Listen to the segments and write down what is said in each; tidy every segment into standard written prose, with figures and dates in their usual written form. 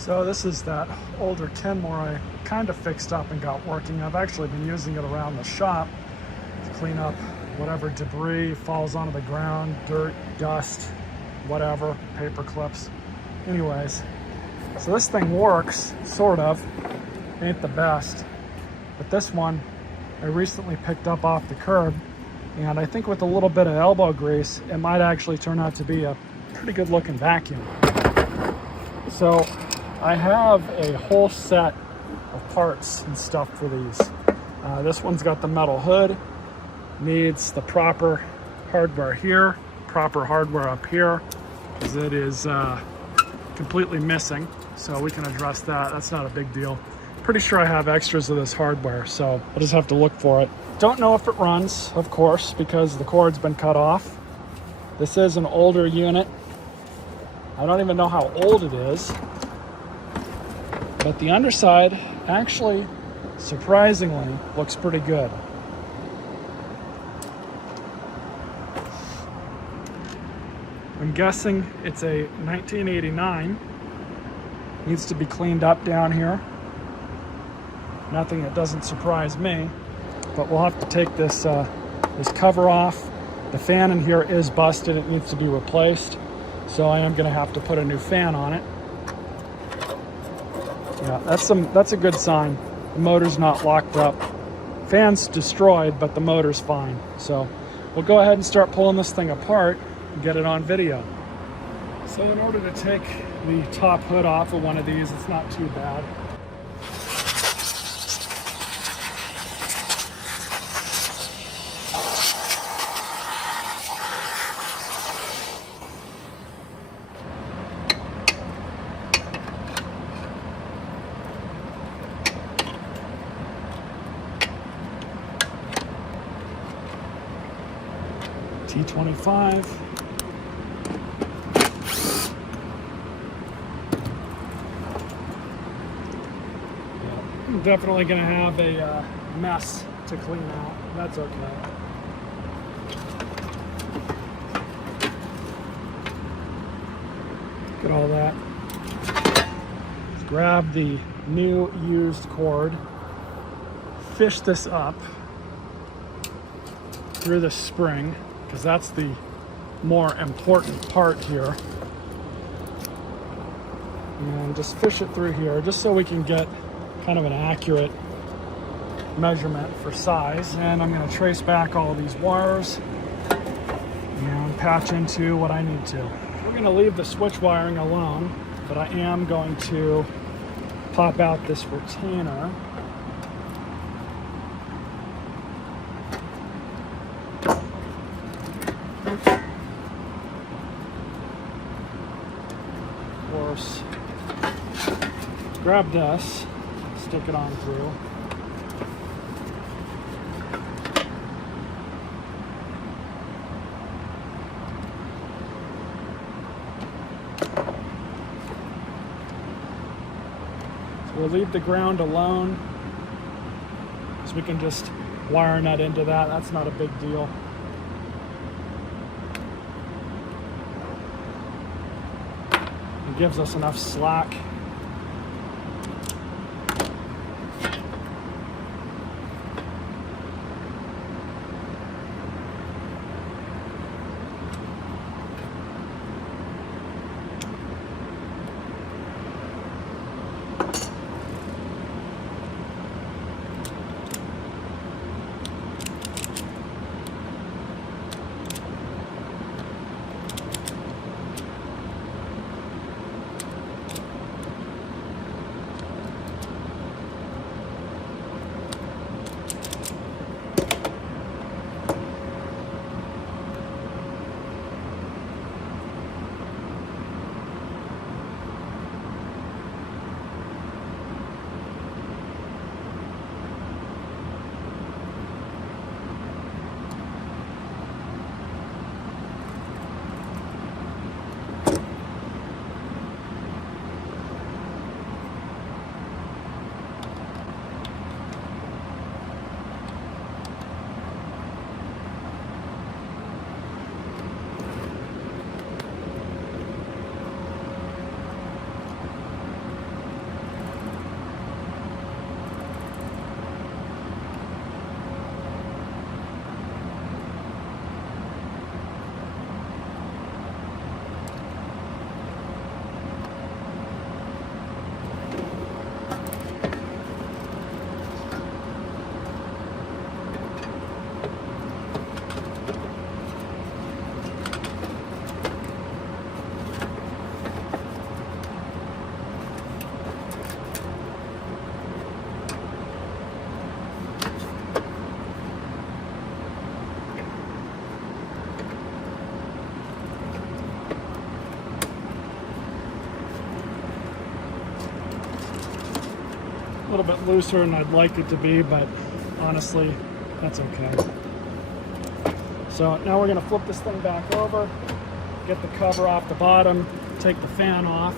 So this is that older Kenmore I kind of fixed up and got working. I've actually been using it around the shop to clean up whatever debris falls onto the ground, dirt, dust, whatever, paper clips. Anyways, so this thing works, sort of. Ain't the best. But this one I recently picked up off the curb, and I think with a little bit of elbow grease, it might actually turn out to be a pretty good looking vacuum. So I have a whole set of parts and stuff for these. This one's got the metal hood, needs the proper hardware here, proper hardware up here, because it is completely missing. So we can address that. That's not a big deal. Pretty sure I have extras of this hardware, so I'll just have to look for it. Don't know if it runs, of course, because the cord's been cut off. This is an older unit. I don't even know how old it is. But the underside actually, surprisingly, looks pretty good. I'm guessing it's a 1989. Needs to be cleaned up down here. Nothing that doesn't surprise me. But we'll have to take this cover off. The fan in here is busted. It needs to be replaced. So I am going to have to put a new fan on it. Yeah, that's a good sign. The motor's not locked up. Fan's destroyed, but the motor's fine. So we'll go ahead and start pulling this thing apart and get it on video. So in order to take the top hood off of one of these, it's not too bad. T25. Yeah, I'm definitely going to have a mess to clean out. That's okay. Look at all that. Let's grab the new used cord, fish this up through the spring, because that's the more important part here. And just fish it through here, just so we can get kind of an accurate measurement for size. And I'm going to trace back all of these wires and patch into what I need to. We're going to leave the switch wiring alone, but I am going to pop out this retainer. Grab this, stick it on through. So we'll leave the ground alone, so we can just wire nut into that. That's not a big deal. It gives us enough slack. A little bit looser than I'd like it to be, but honestly, that's okay. So now we're going to flip this thing back over, get the cover off the bottom, take the fan off.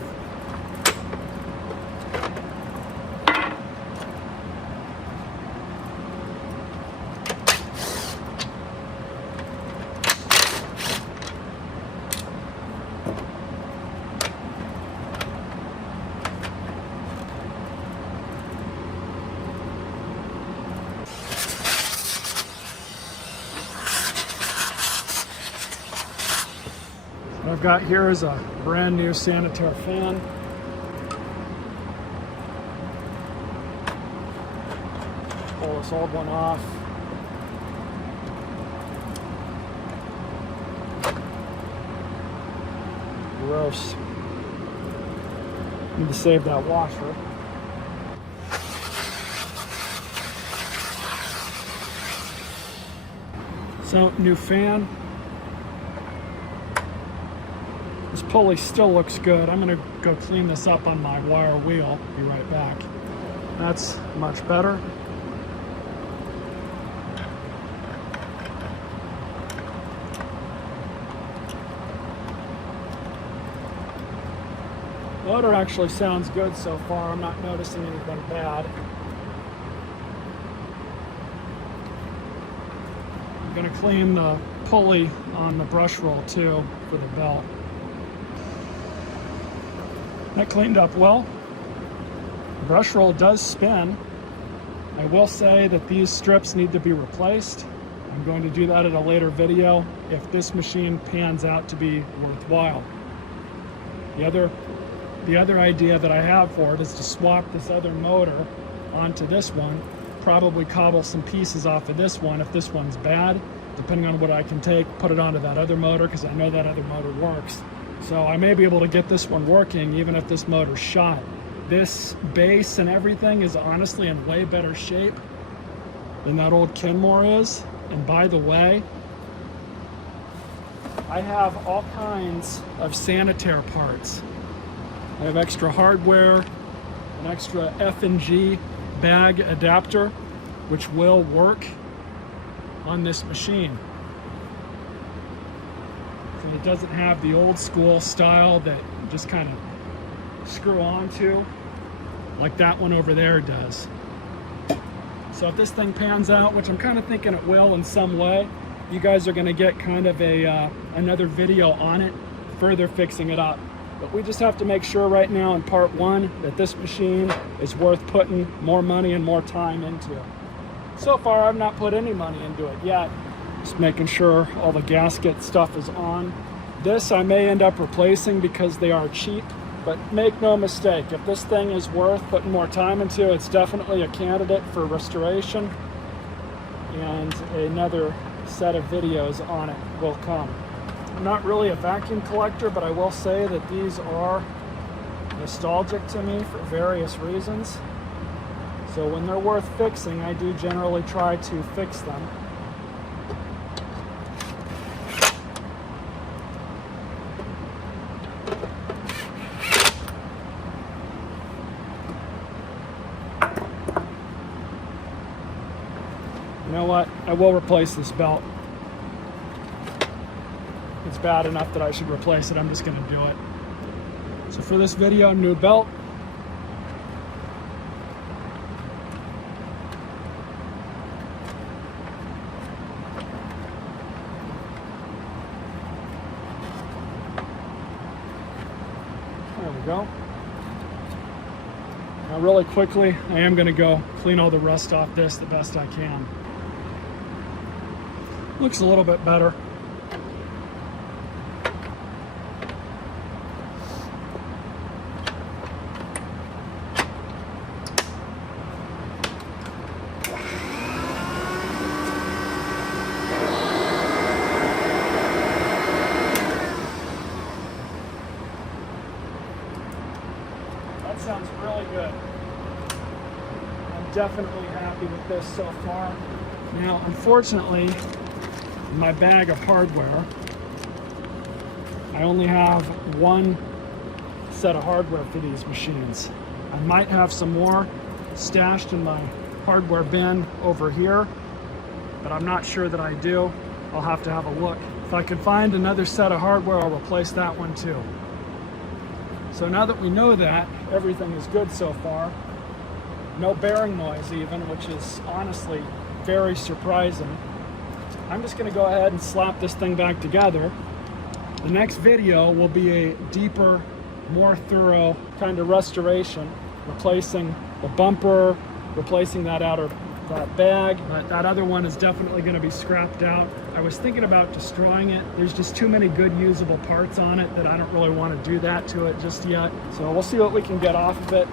What I've got here is a brand new sanitary fan. Pull this old one off. Gross. Need to save that washer. So, new fan. This pulley still looks good. I'm gonna go clean this up on my wire wheel. Be right back. That's much better. Motor actually sounds good so far. I'm not noticing anything bad. I'm gonna clean the pulley on the brush roll too for the belt. That cleaned up well. The brush roll does spin. I will say that these strips need to be replaced. I'm going to do that in a later video if this machine pans out to be worthwhile. The other idea that I have for it is to swap this other motor onto this one, probably cobble some pieces off of this one if this one's bad, depending on what I can take, put it onto that other motor because I know that other motor works. So I may be able to get this one working even if this motor's shot. This base and everything is honestly in way better shape than that old Kenmore is. And by the way, I have all kinds of sanitary parts. I have extra hardware, an extra F&G bag adapter, which will work on this machine. So it doesn't have the old school style that you just kind of screw onto like that one over there does. So if this thing pans out, which I'm kind of thinking it will in some way, you guys are going to get kind of a another video on it, further fixing it up. But we just have to make sure right now in part one that this machine is worth putting more money and more time into. So far I've not put any money into it yet. Just making sure all the gasket stuff is on. This I may end up replacing because they are cheap, but make no mistake, if this thing is worth putting more time into, it's definitely a candidate for restoration, and another set of videos on it will come. I'm not really a vacuum collector, but I will say that these are nostalgic to me for various reasons. So when they're worth fixing, I do generally try to fix them. You know what? I will replace this belt. It's bad enough that I should replace it. I'm just going to do it. So for this video, new belt. There we go. Now really quickly, I am going to go clean all the rust off this the best I can. Looks a little bit better. That sounds really good. I'm definitely happy with this so far. Now, unfortunately, in my bag of hardware, I only have one set of hardware for these machines. I might have some more, stashed in my hardware bin over here, but I'm not sure that I do. I'll have to have a look. If I could find another set of hardware, I'll replace that one too. So now that we know that, everything is good so far. No bearing noise even, which is honestly very surprising. I'm just gonna go ahead and slap this thing back together. The next video will be a deeper, more thorough kind of restoration, replacing the bumper, replacing that bag, but that other one is definitely going to be scrapped out. I was thinking about destroying it. There's just too many good usable parts on it that I don't really want to do that to it just yet. So we'll see what we can get off of it.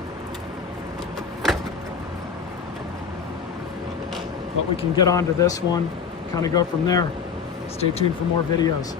But we can get onto this one, kind of go from there. Stay tuned for more videos.